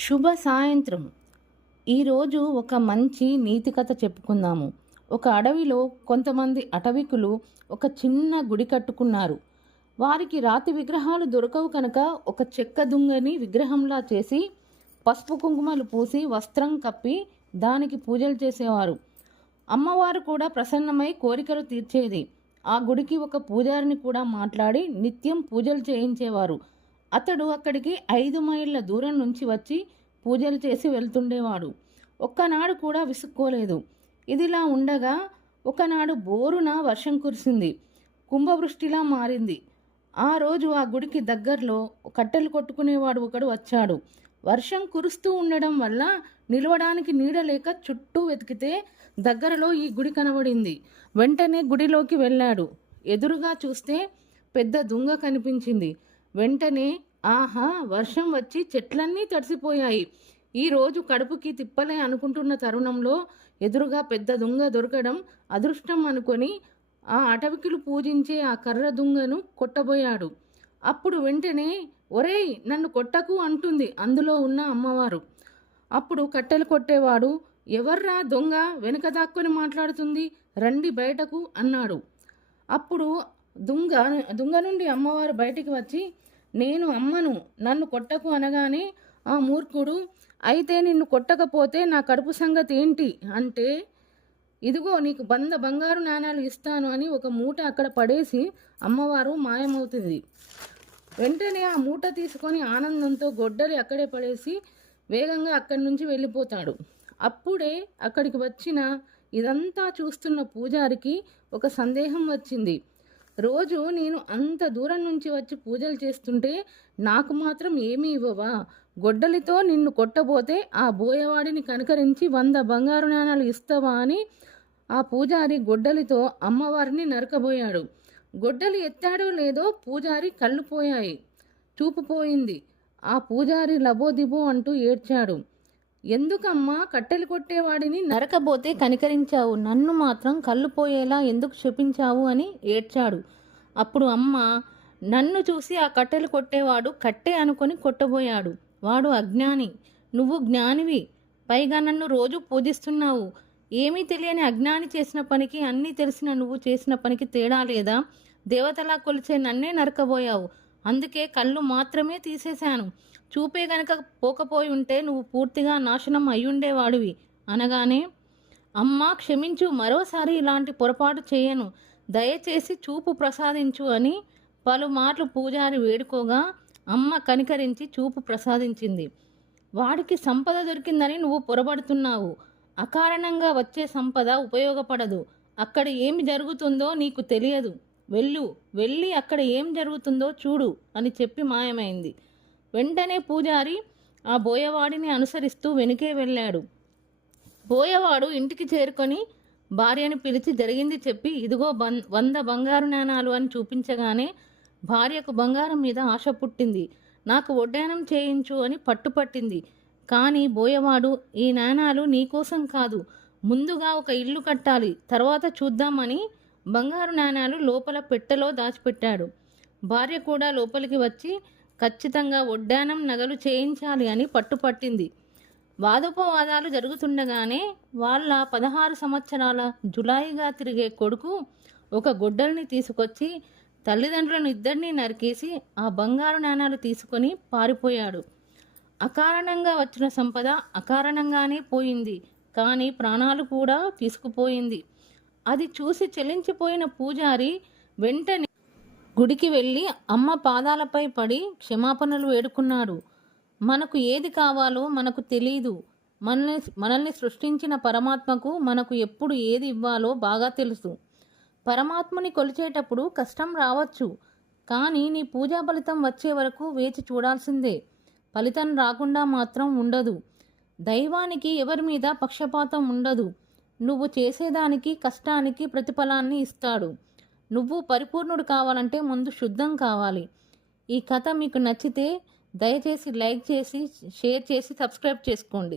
శుభ సాయంత్రం. ఈరోజు ఒక మంచి నీతి కథ చెప్పుకుందాము. ఒక అడవిలో కొంతమంది అటవికులు ఒక చిన్న గుడి కట్టుకున్నారు. వారికి రాతి విగ్రహాలు దొరకవు కనుక ఒక చెక్క దుంగని విగ్రహంలా చేసి పసుపు కుంకుమలు పూసి వస్త్రం కప్పి దానికి పూజలు చేసేవారు. అమ్మవారు కూడా ప్రసన్నమై కోరికలు తీర్చేది. ఆ గుడికి ఒక పూజారిని కూడా మాట్లాడి నిత్యం పూజలు చేయించేవారు. అతడు అక్కడికి 5 మైళ్ళ దూరం నుంచి వచ్చి పూజలు చేసి వెళ్తుండేవాడు. ఒక్కనాడు కూడా విసుక్కోలేదు. ఇదిలా ఉండగా ఒకనాడు బోరున వర్షం కురిసింది. కుంభవృష్టిలా మారింది. ఆ రోజు ఆ గుడికి దగ్గరలో కట్టెలు కొట్టుకునేవాడు ఒకడు వచ్చాడు. వర్షం కురుస్తూ ఉండడం వల్ల నిలవడానికి నీడ లేక చుట్టూ వెతికితే దగ్గరలో ఈ గుడి కనబడింది. వెంటనే గుడిలోకి వెళ్ళాడు. ఎదురుగా చూస్తే పెద్ద దుంగ కనిపించింది. వెంటనే ఆహా, వర్షం వచ్చి చెట్లన్నీ తడిసిపోయాయి. ఈరోజు కడుపుకి తిప్పలే అనుకుంటున్న తరుణంలో ఎదురుగా పెద్ద దుంగ దొరకడం అదృష్టం అనుకొని ఆ అటవికులు పూజించే ఆ కర్ర దుంగను కొట్టబోయాడు. అప్పుడు వెంటనే ఒరేయ్, నన్ను కొట్టకు అంటుంది అందులో ఉన్న అమ్మవారు. అప్పుడు కట్టెలు కొట్టేవాడు, ఎవర్రా దొంగ వెనుక దాక్కొని మాట్లాడుతుంది, రండి బయటకు అన్నాడు. అప్పుడు దుంగ నుండి అమ్మవారు బయటికి వచ్చి, నేను అమ్మను, నన్ను కొట్టకు అనగానే ఆ మూర్ఖుడు, అయితే నిన్ను కొట్టకపోతే నా కడుపు సంగతి ఏంటి అంటే, ఇదిగో నీకు బంగారు నాణాలు ఇస్తాను అని ఒక మూట అక్కడ పడేసి అమ్మవారు మాయమవుతుంది. వెంటనే ఆ మూట తీసుకొని ఆనందంతో గొడ్డలి అక్కడే పడేసి వేగంగా అక్కడి నుంచి వెళ్ళిపోతాడు. అప్పుడే అక్కడికి వచ్చిన ఇదంతా చూస్తున్న పూజారికి ఒక సందేహం వచ్చింది. రోజు నేను అంత దూరం నుంచి వచ్చి పూజలు చేస్తుంటే నాకు మాత్రం ఏమీ ఇవ్వవా? గొడ్డలితో నిన్ను కొట్టబోతే ఆ బోయవాడిని కనుకరించి 100 బంగారు నాణాలు ఇస్తావా అని ఆ పూజారి గొడ్డలితో అమ్మవారిని నరకబోయాడు. గొడ్డలి ఎత్తాడో లేదో పూజారి కళ్ళు పోయాయి, చూపు పోయింది. ఆ పూజారి లబోదిబో అంటూ ఏడ్చాడు. ఎందుకమ్మా కట్టెలు కొట్టేవాడిని నరకబోతే కనికరించావు, నన్ను మాత్రం కళ్ళు పోయేలా ఎందుకు శపించావు అని ఏడ్చాడు. అప్పుడు అమ్మ, నన్ను చూసి ఆ కట్టెలు కొట్టేవాడు కట్టె అనుకొని కొట్టబోయాడు. వాడు అజ్ఞాని, నువ్వు జ్ఞానివి, పైగా నన్ను రోజు పూజిస్తున్నావు. ఏమీ తెలియని అజ్ఞాని చేసిన పనికి అన్నీ తెలిసిన నువ్వు చేసిన పనికి తేడా లేదా? దేవతలా కొలిచే నన్నే నరకబోయావు. అందుకే కళ్ళు మాత్రమే తీసేశాను. చూపే గనక పోకపోయి ఉంటే నువ్వు పూర్తిగా నాశనం అయ్యుండేవాడివి అనగానే, అమ్మా క్షమించు, మరోసారి ఇలాంటి పొరపాటు చేయను, దయచేసి చూపు ప్రసాదించు అని పలుమార్లు పూజారి వేడుకోగా అమ్మ కనికరించి చూపు ప్రసాదించింది. వాడికి సంపద దొరికిందని నువ్వు పొరబడుతున్నావు. అకారణంగా వచ్చే సంపద ఉపయోగపడదు. అక్కడ ఏమి జరుగుతుందో నీకు తెలియదు. వెళ్ళి అక్కడ ఏం జరుగుతుందో చూడు అని చెప్పి మాయమైంది. వెంటనే పూజారి ఆ బోయవాడిని అనుసరిస్తూ వెనుకే వెళ్ళాడు. బోయవాడు ఇంటికి చేరుకొని భార్యను పిలిచి జరిగింది చెప్పి, ఇదిగో 100 బంగారు నాణాలు అని చూపించగానే భార్యకు బంగారం మీద ఆశ పుట్టింది. నాకు వడ్డానం చేయించు అని పట్టుపట్టింది. కానీ బోయవాడు, ఈ నాణాలు నీకోసం కాదు, ముందుగా ఒక ఇల్లు కట్టాలి, తర్వాత చూద్దామని బంగారు నాణాలు లోపల పెట్టెలో దాచిపెట్టాడు. భార్య కూడా లోపలికి వచ్చి ఖచ్చితంగా వడ్డానం నగలు చేయించాలి అని పట్టుపట్టింది. వాదోపవాదాలు జరుగుతుండగానే వాళ్ళ 16 సంవత్సరాల జులాయిగా తిరిగే కొడుకు ఒక గొడ్డల్ని తీసుకొచ్చి తల్లిదండ్రులను ఇద్దరినీ నరికేసి ఆ బంగారు నాణాలు తీసుకొని పారిపోయాడు. అకారణంగా వచ్చిన సంపద అకారణంగానే పోయింది, కానీ ప్రాణాలు కూడా తీసుకుపోయింది. అది చూసి చెలించిపోయిన పూజారి వెంటనే గుడికి వెళ్ళి అమ్మ పాదాలపై పడి క్షమాపణలు వేడుకున్నాడు. మనకు ఏది కావాలో మనకు తెలీదు. మనల్ని సృష్టించిన పరమాత్మకు మనకు ఎప్పుడు ఏది ఇవ్వాలో బాగా తెలుసు. పరమాత్మని కొలిచేటప్పుడు కష్టం రావచ్చు, కానీ నీ పూజా ఫలితం వచ్చే వరకు వేచి చూడాల్సిందే. ఫలితం రాకుండా మాత్రం ఉండదు. దైవానికి ఎవరి మీద పక్షపాతం ఉండదు. నువ్వు చేసేదానికి కష్టానికి ప్రతిఫలాన్ని ఇస్తాడు. నువ్వు పరిపూర్ణుడు కావాలంటే ముందు శుద్ధం కావాలి. ఈ కథ మీకు నచ్చితే దయచేసి లైక్ చేసి, షేర్ చేసి, సబ్స్క్రైబ్ చేసుకోండి.